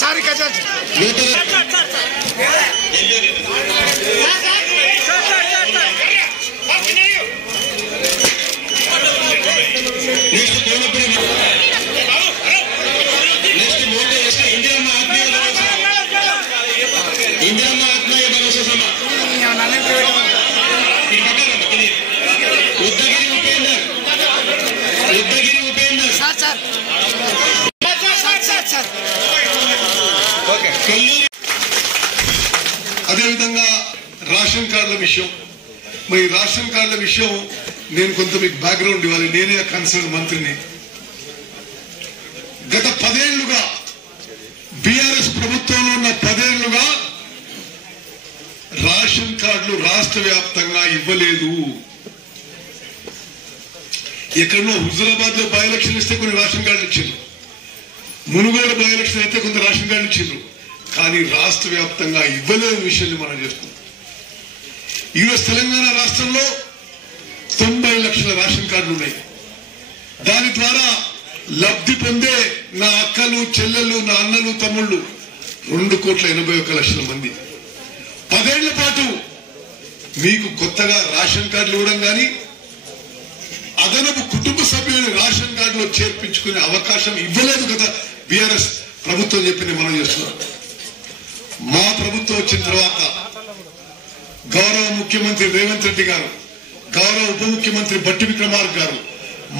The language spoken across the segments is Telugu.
सारी का అదేవిధంగా రేషన్ కార్డుల విషయం మరి రేషన్ కార్డుల విషయం నేను కొంత మీకు బ్యాక్గ్రౌండ్ ఇవ్వాలి. నేనే కన్సర్న్ మంత్రిని. గత 10 ఏళ్లుగా బీఆర్ఎస్ ప్రభుత్వంలో ఉన్న 10 ఏళ్లుగా రేషన్ కార్డులు రాష్ట్ర వ్యాప్తంగా ఇవ్వలేదు. ఎక్కడో హుజురాబాద్ లో బై ఎలక్షన్ ఇస్తే కొన్ని రేషన్ కార్డులు ఇచ్చిండ్రు, మునుగోడు బై ఎలక్షన్ అయితే కొంత రేషన్ కార్డులు ఇచ్చిండ్రు, కానీ రాష్ట్ర వ్యాప్తంగా ఇవ్వలేని విషయాన్ని మనం చేస్తున్నాం. ఈరోజు తెలంగాణ రాష్ట్రంలో 90 లక్షల రేషన్ కార్డులు ఉన్నాయి. దాని ద్వారా లబ్ధి పొందే నా అక్కలు చెల్లెళ్ళు నా అన్నలు తమ్ముళ్ళు 2,81,00,000 మంది. 10 ఏళ్ల పాటు మీకు కొత్తగా రేషన్ కార్డులు ఇవ్వడం కానీ అదనపు కుటుంబ సభ్యులను రేషన్ కార్డులో చేర్పించుకునే అవకాశం ఇవ్వలేదు కదా బీఆర్ఎస్ ప్రభుత్వం చెప్పింది మనం చేస్తున్నాం. మా ప్రభుత్వం వచ్చిన తర్వాత గౌరవ ముఖ్యమంత్రి రేవంత్ రెడ్డి గారు, గౌరవ ఉప ముఖ్యమంత్రి బట్టి విక్రమార్క గారు,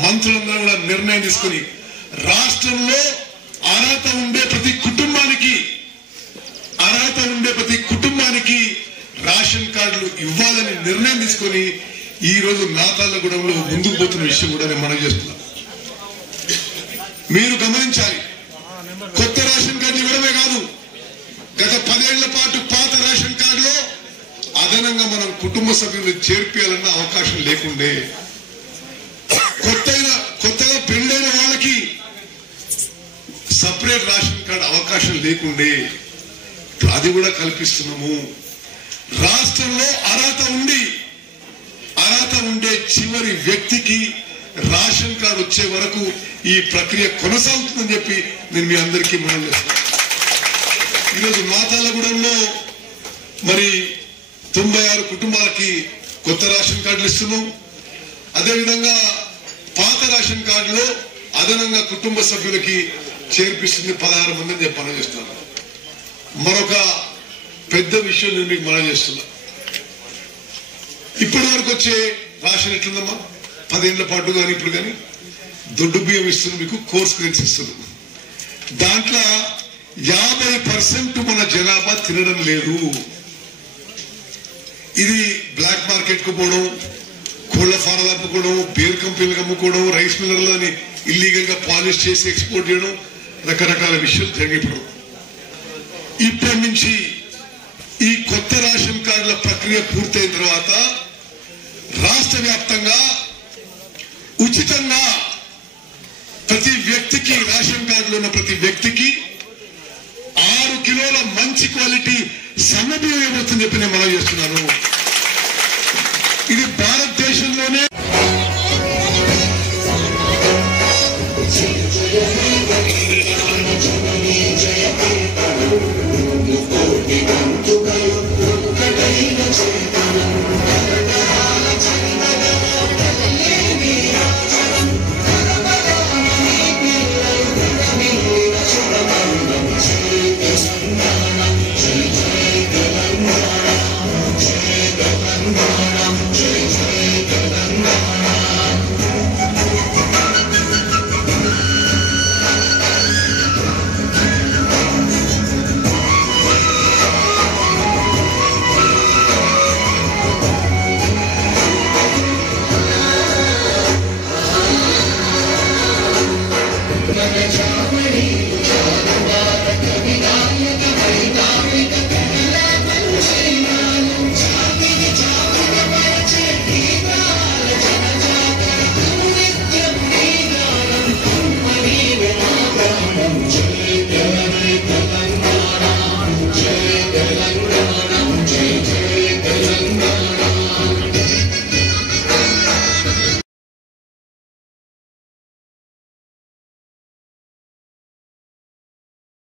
మంత్రులందరూ కూడా నిర్ణయం తీసుకుని రాష్ట్రంలో అర్హత ఉండే ప్రతి కుటుంబానికి రేషన్ కార్డులు ఇవ్వాలని నిర్ణయం తీసుకుని ఈ రోజు నాతాళ్లగూడెంలో ముందుకు పోతున్న విషయం కూడా నేను మనం చేస్తున్నాను. మీరు గమనించాలి, కొత్త రేషన్ కార్డులు ఇవ్వడమే కాదు, గత 10 ఏళ్ల పాటు పాత రేషన్ కార్డులో అదనంగా మనం కుటుంబ సభ్యులు చేర్పియాలన్న అవకాశం లేకుండే, కొత్తగా పెళ్ళైన వాళ్ళకి సపరేట్ రేషన్ కార్డు అవకాశం లేకుండే, అది కూడా కల్పిస్తున్నాము. రాష్ట్రంలో అర్హత ఉండే చివరి వ్యక్తికి రేషన్ కార్డు వచ్చే వరకు ఈ ప్రక్రియ కొనసాగుతుందని చెప్పి నేను మీ అందరికీ మనం చేస్తున్నాను. ఈరోజు నాతాళ్లగూడెంలో మరి 96 కుటుంబాలకి కొత్త రేషన్ కార్డులు ఇస్తున్నాం. అదేవిధంగా పాత రేషన్ కార్డులో అదనంగా కుటుంబ సభ్యులకి చేర్పిస్తుంది 16 మంది అని చెప్పి మనం చేస్తున్నాం. మరొక పెద్ద విషయం నేను మీకు మనం చేస్తున్నా. ఇప్పటి వరకు వచ్చే రేషన్ ఎట్లుందమ్మా, 10 ఏళ్ల పాటు కానీ ఇప్పుడు కానీ దొడ్డు బియ్యం ఇస్తుంది, మీకు కోర్స్ గ్రెయిన్స్ ఇస్తుంది. దాంట్లో 50% మన జనాభా తినడం లేదు. ఇది బ్లాక్ మార్కెట్ కు పోవడం, కోళ్ల ఫారాలు అమ్ముకోవడం, బేర్ కంపెనీలకు అమ్ముకోవడం, రైస్ మిల్లర్లని ఇల్లీగల్ గా పాలిష్ చేసి ఎక్స్పోర్ట్ చేయడం, రకరకాల విషయాలు జరిగిపోవడం. ఇప్పటి నుంచి ఈ కొత్త రేషన్ కార్డుల ప్రక్రియ పూర్తయిన తర్వాత రాష్ట్ర వ్యాప్తంగా ఉచితంగా ప్రతి వ్యక్తికి రేషన్ కార్డులో ఉన్న ప్రతి వ్యక్తికి 6 కిలోల మంచి క్వాలిటీ సన్నబియ్యం ఏమవుతుందని చెప్పి నేను మనం చేస్తున్నాను. ఇది భారతదేశంలోనే